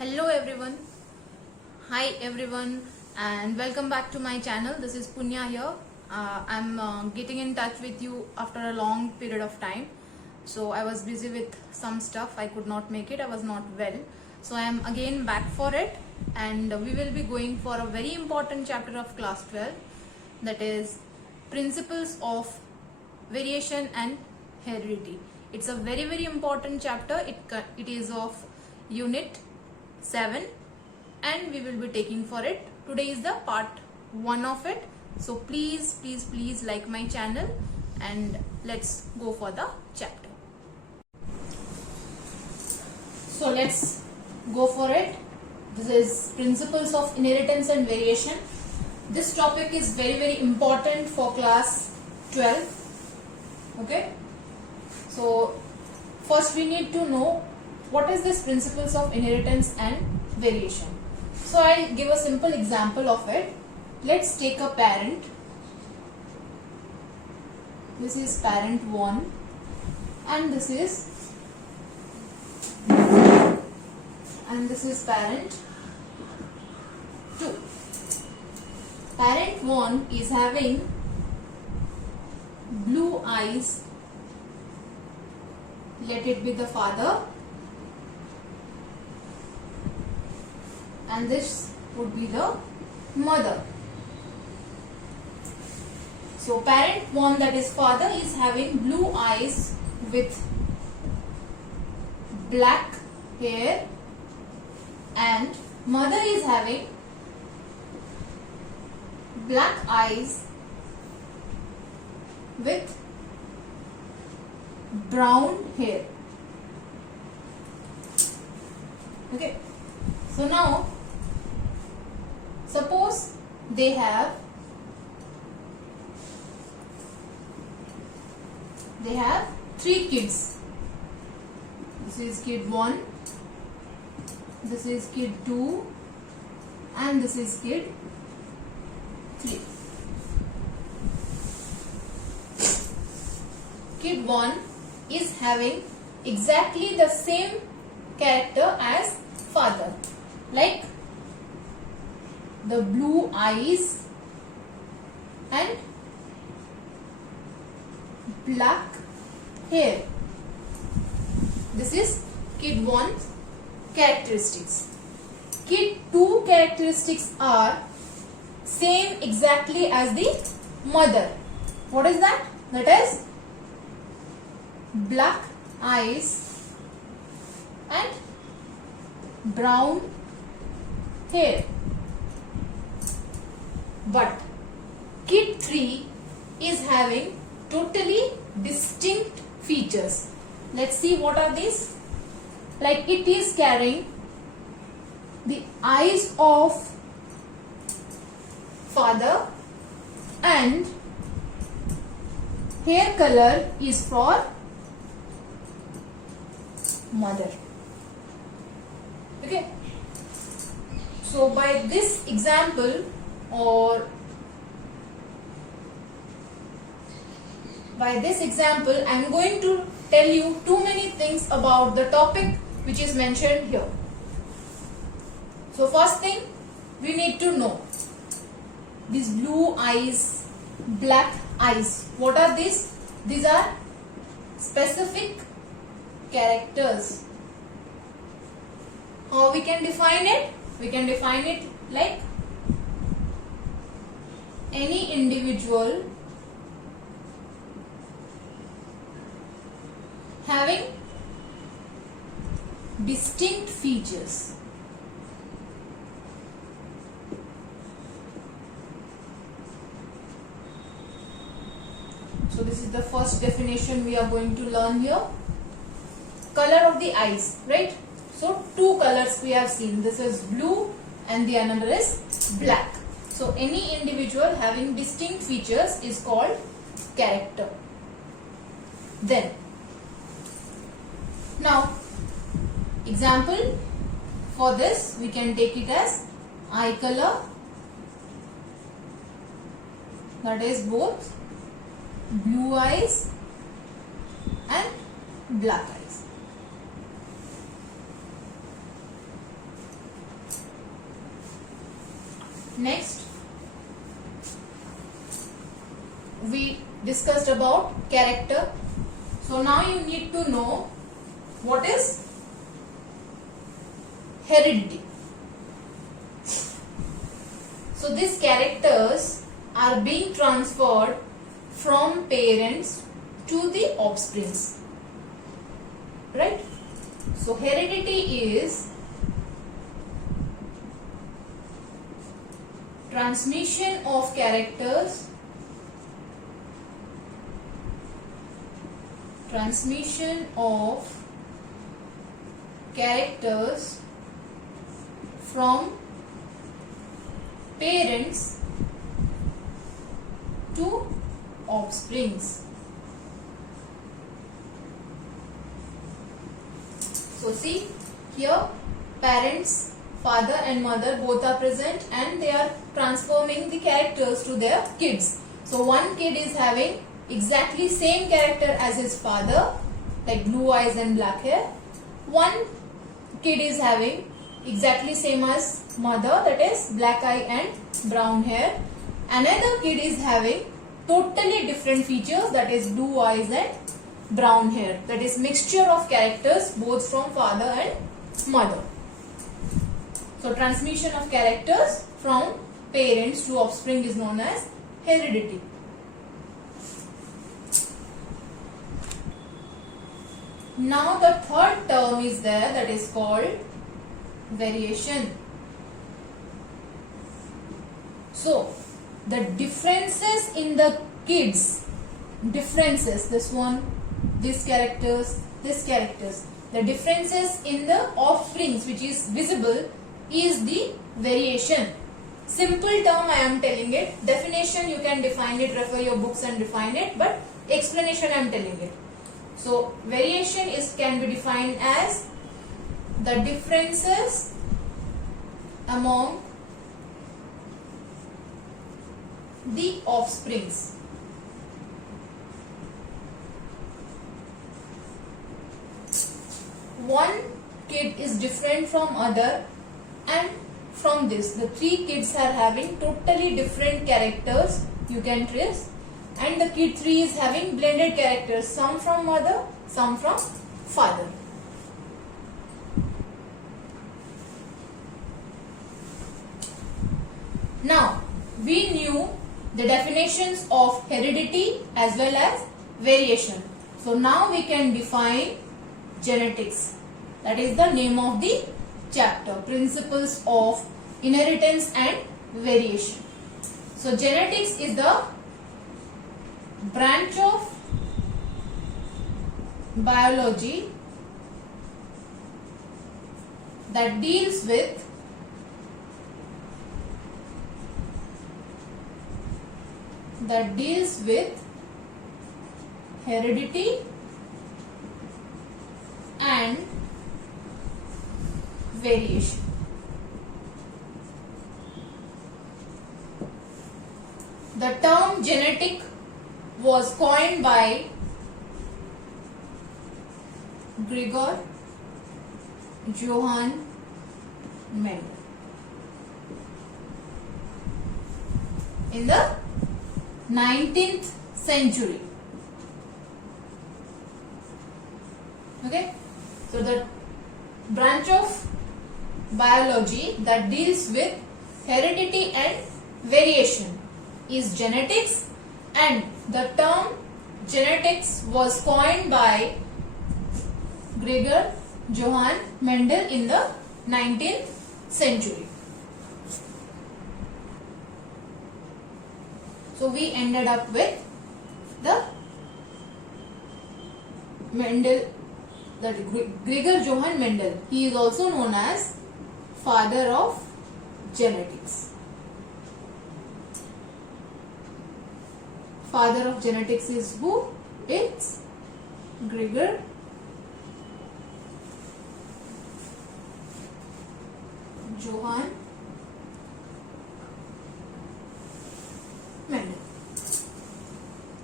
Hello everyone. Hi everyone and welcome back to my channel. This is Punya here. I'm getting in touch with you after a long period of time. So I was busy with some stuff. I could not make it. I was not well. So I am again back for it, and we will be going for a very important chapter of class 12, that is principles of variation and heredity. It's a very important chapter. It is of unit 7 and we will be taking for it. Today is the part 1 of it. So please like my channel and let's go for the chapter. So let's go for it. This is principles of inheritance and variation. This topic is very important for class 12. Okay. So first we need to know what is this principles of inheritance and variation. So I'll give a simple example of it. Let's take a parent. This is parent 1 and this is parent 2. Parent 1 is having blue eyes. Let it be the father. And this would be the mother. So parent 1, that is father, is having blue eyes with black hair, and mother is having black eyes with brown hair. Okay. So now suppose they have three kids. This is kid 1, this is kid 2 and this is kid 3. Kid 1 is having exactly the same character as father, like the blue eyes and black hair. This is kid 1's characteristics. Kid 2 characteristics are same exactly as the mother. What is that? That is black eyes and brown hair. But kid 3 is having totally distinct features. Let's see what are these. Like it is carrying the eyes of father and hair color is for mother. Okay. So by this example I am going to tell you too many things about the topic which is mentioned here. So first thing, we need to know these blue eyes, black eyes. What are these? These are specific characters. How we can define it? We can define it like any individual having distinct features. So this is the first definition we are going to learn here. Color of the eyes, right? So two colors we have seen. This is blue and the another is black. So any individual having distinct features is called character. Then now example for this, we can take it as eye color, that is both blue eyes and black eyes. Next, we discussed about character. So now you need to know what is heredity. So these characters are being transferred from parents to the offsprings, right? So heredity is transmission of characters from parents to offsprings. So see here, parents, father and mother both are present and they are transforming the characters to their kids. So one kid is having exactly same character as his father, like blue eyes and black hair. One kid is having exactly same as mother, that is black eye and brown hair. Another kid is having totally different features, that is blue eyes and brown hair. That is mixture of characters both from father and mother. So transmission of characters from parents to offspring is known as heredity. Now the third term is there, that is called variation. So the differences in the kids, this one, these characters, the differences in the offsprings which is visible is the variation. Simple term I am telling it, definition you can define it, refer your books and define it, but explanation I am telling it. So variation can be defined as the differences among the offsprings. One kid is different from other, and from this the three kids are having totally different characters, you can trace, and the kid 3 is having blended characters, some from mother, some from father. Now we knew the definitions of heredity as well as variation. So now we can define genetics. That is the name of the chapter, principles of inheritance and variation. So genetics is the branch of biology that deals with heredity and variation. The term genetic was coined by Gregor Johann Mendel in the 19th century. Okay, so the branch of biology that deals with heredity and variation is genetics, and the term genetics was coined by Gregor Johann Mendel in the 19th century. So we ended up with the Mendel, that Gregor Johann Mendel. He is also known as father of genetics. Father of genetics is who? It's Gregor Johann Mendel.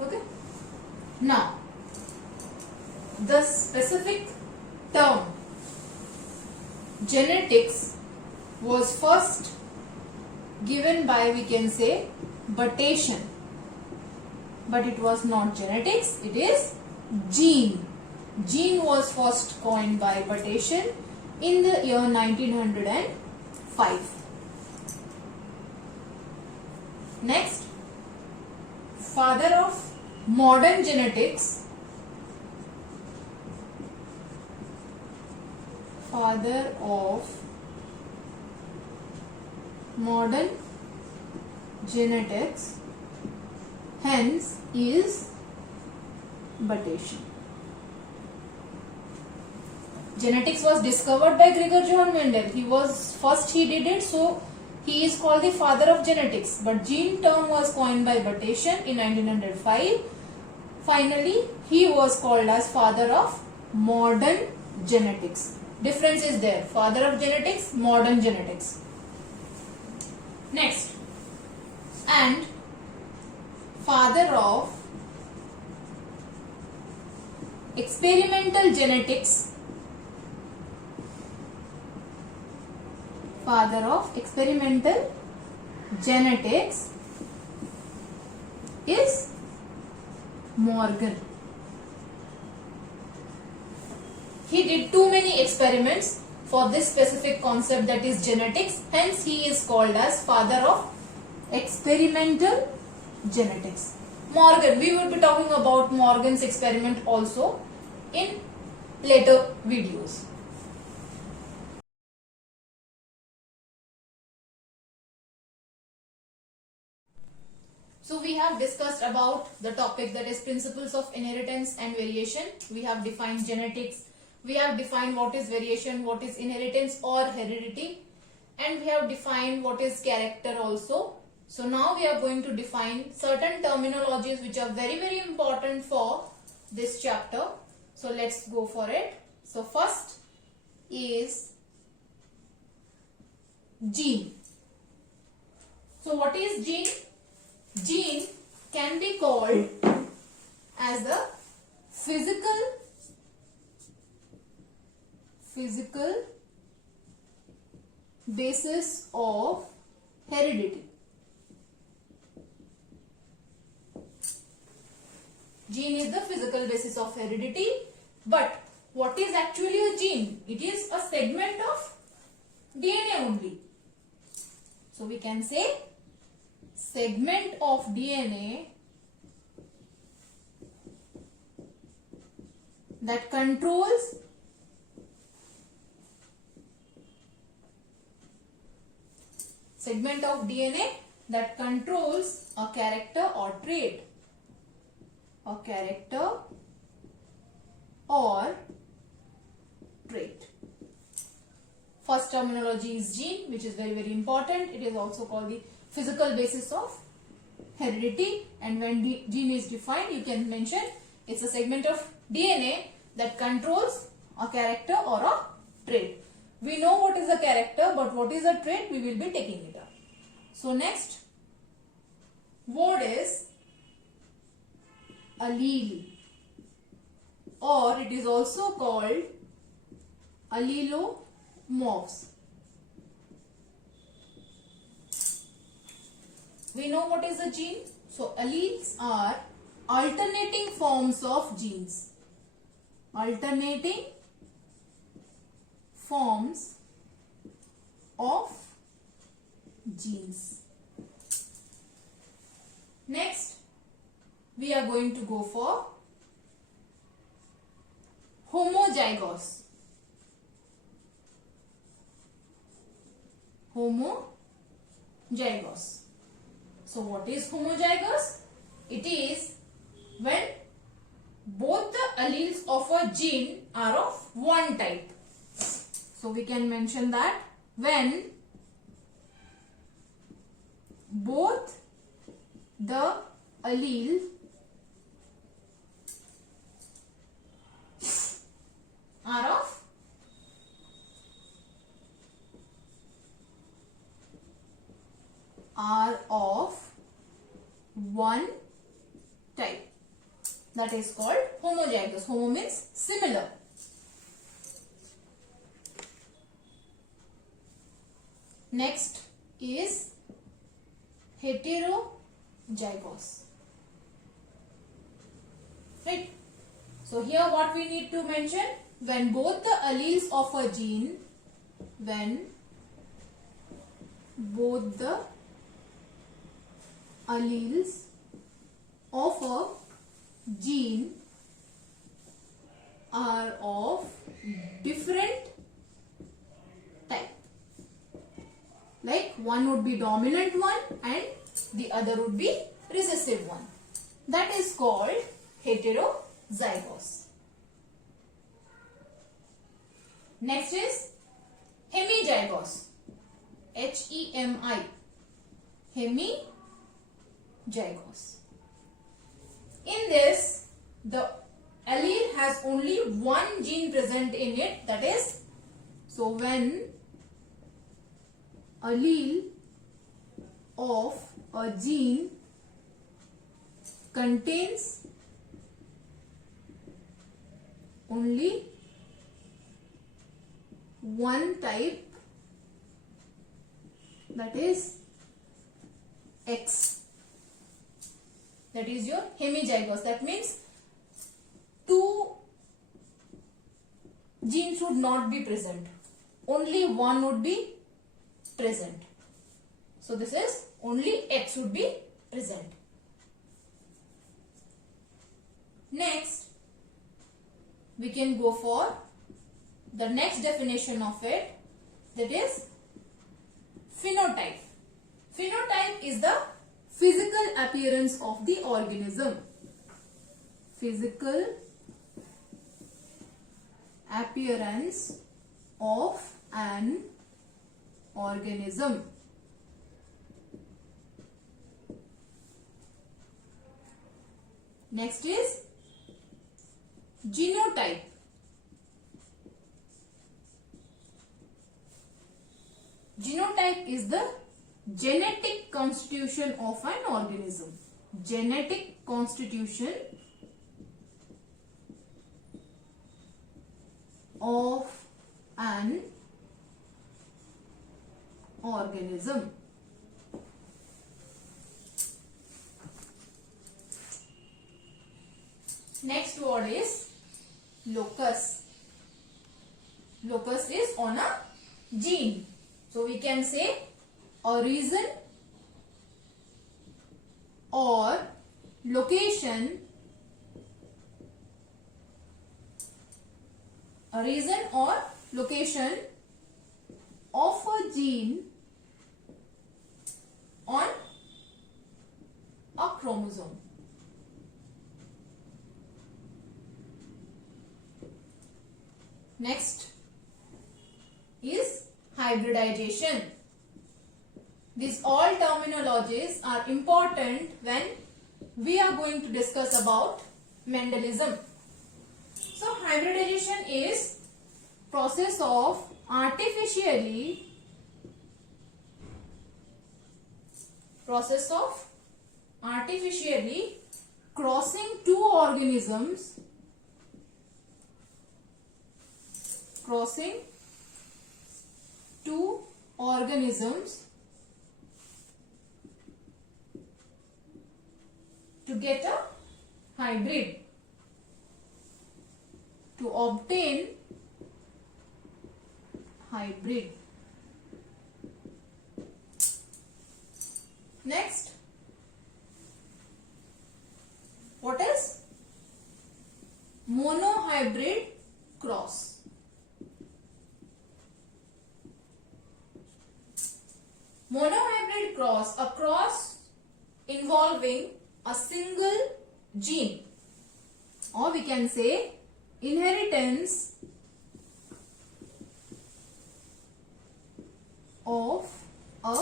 Okay. Now, the specific term genetics was first given by, we can say, Butation. But it was not genetics, it is gene. Gene was first coined by Butation in the year 1905. Next, father of modern genetics. Father of modern genetics, hence, is Butation. Genetics was discovered by Gregor Johann Mendel. He did it, so he is called the father of genetics. But gene term was coined by Butation in 1905. Finally, he was called as father of modern genetics. Difference is there. Father of genetics, modern genetics. Next, and father of experimental genetics. Father of experimental genetics is Morgan. He did too many experiments for this specific concept, that is genetics. Hence, he is called as father of experimental genetics. Morgan, we will be talking about Morgan's experiment also in later videos. So we have discussed about the topic, that is principles of inheritance and variation. We have defined genetics. We have defined what is variation, what is inheritance or heredity, and we have defined what is character also. So now we are going to define certain terminologies which are very, very important for this chapter. So let's go for it. So first is gene. So what is gene? Gene can be called as the physical basis of heredity. Gene is the physical basis of heredity. But what is actually a gene? It is a segment of DNA only. So we can say segment of DNA that controls a character or trait. A character or trait. First terminology is gene, which is very, very important. It is also called the physical basis of heredity, and when gene is defined, you can mention it's a segment of DNA that controls a character or a trait. We know what is a character, but what is a trait, we will be taking it up. So next word is allele, or it is also called allelomorphs. We know what is a gene. So alleles are alternating forms of genes. Alternating forms of genes. Next, we are going to go for homozygous. Homozygous. So what is homozygous? It is when both the alleles of a gene are of one type. So we can mention that when both the allele are of one type. That is called homozygous. Homo means similar. Next is heterozygous. Right? So here what we need to mention, when both the alleles of a gene, when both the alleles of a gene are of different type. Like one would be dominant one and the other would be recessive one. That is called heterozygous. Next is hemizygous. H-E-M-I. Hemizygous. In this, the allele has only one gene present in it, that is, so when allele of a gene contains only one type, that is X, that is your hemizygous. That means two genes would not be present, only one would be present. So this is only X would be present. Next, we can go for the next definition of it, that is phenotype. Phenotype is the physical appearance of the organism. Physical appearance of an organism. Next is genotype. Genotype is the genetic constitution of an organism. Genetic constitution of an organism. Next word is locus. Locus is on a gene. So we can say a region or location, a region or location of a gene on a chromosome. Next is hybridization. These all terminologies are important when we are going to discuss about Mendelism. So hybridization is process of artificially crossing two organisms to get a hybrid, to obtain hybrid. Next, what is monohybrid cross? Monohybrid cross, a cross involving a single gene, or we can say inheritance of a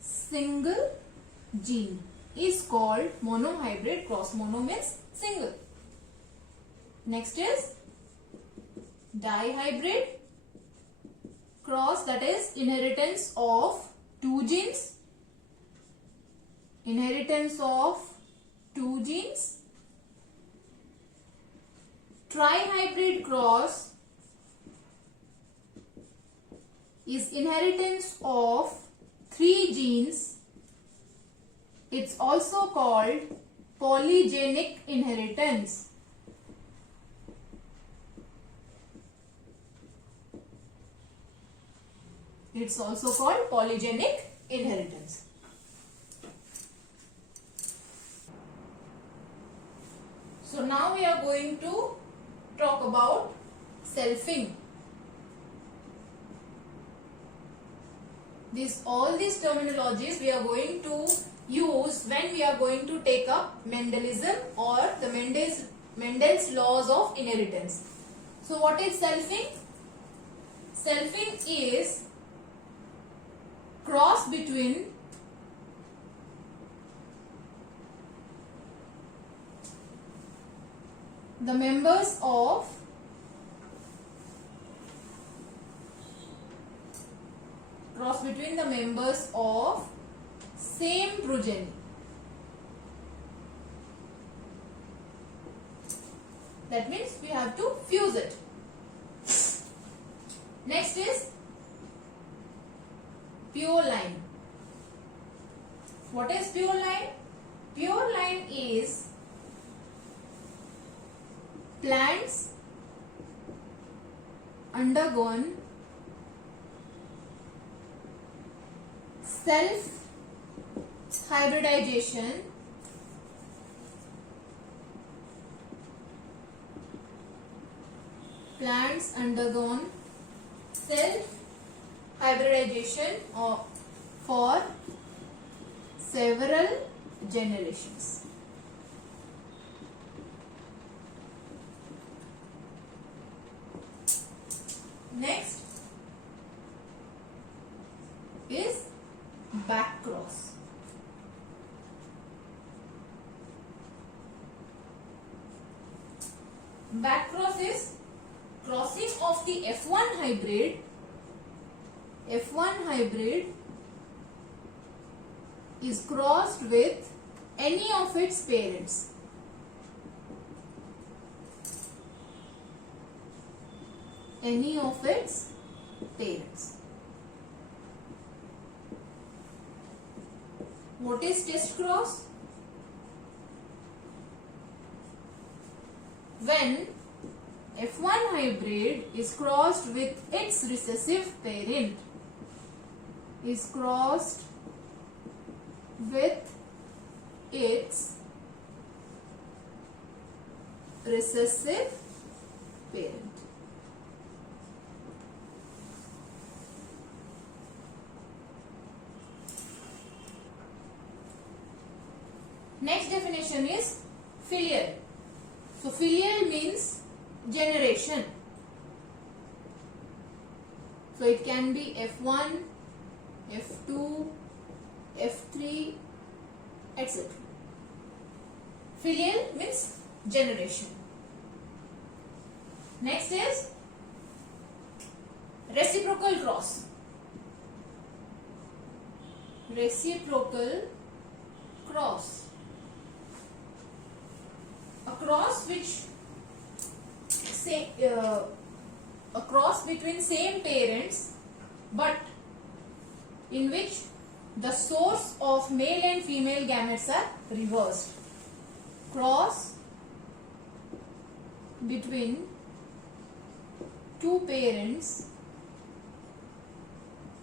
single gene is called monohybrid cross. Mono means single. Next is dihybrid cross, that is inheritance of two genes. Trihybrid cross is inheritance of three genes. It's also called polygenic inheritance. It's also called polygenic inheritance. So now we are going to talk about selfing. All these terminologies we are going to use when we are going to take up Mendelism or the Mendel's laws of inheritance. So what is selfing? Selfing is cross between the members of same progeny. That means we have to fuse it. Next is pure line. What is pure line? Pure line is plants undergone self hybridization for several generations. Next is back cross. Back cross is crossing of the F1 hybrid. F1 hybrid is crossed with any of its parents. Any of its parents. What is test cross? When F1 hybrid is crossed with its recessive parent. Is crossed with its recessive parent. Next definition is filial. So filial means generation. So it can be F1, F2, F3, etc. Filial means generation. Next is reciprocal cross. Reciprocal cross. A cross which a cross between same parents, but in which the source of male and female gametes are reversed. Cross between two parents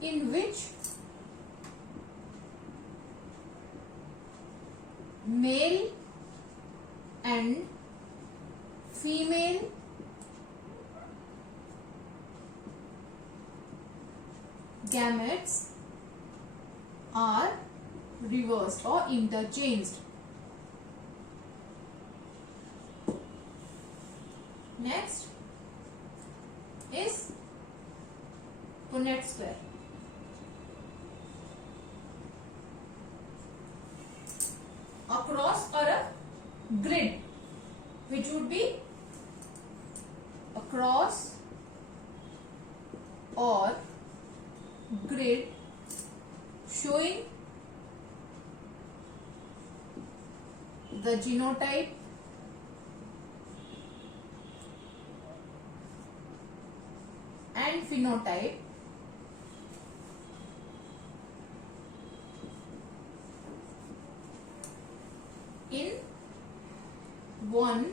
in which male and female gametes are reversed or interchanged. Next is Punnett square. A cross or a grid, which would be a cross or grid showing the genotype and phenotype one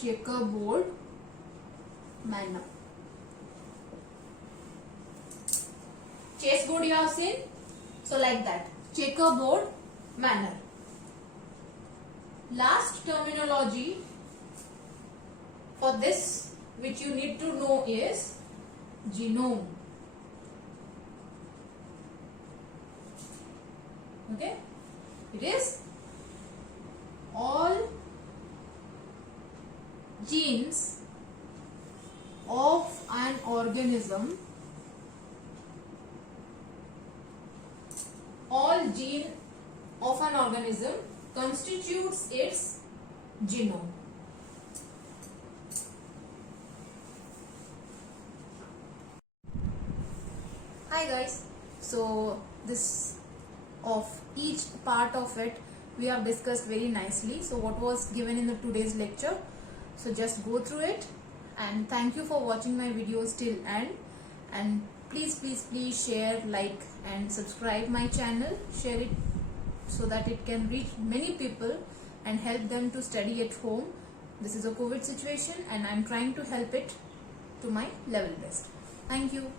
checkerboard manner. Chessboard you have seen, so like that, checkerboard manner. Last terminology for this which you need to know is genome. Okay, it is all genes of an organism, all gene of an organism constitutes its genome. Hi guys, so this of each part of it we have discussed very nicely. So what was given in the today's lecture, so just go through it, and thank you for watching my videos till end, and please share, like and subscribe my channel, share it so that it can reach many people and help them to study at home. This is a COVID situation and I'm trying to help it to my level best. Thank you.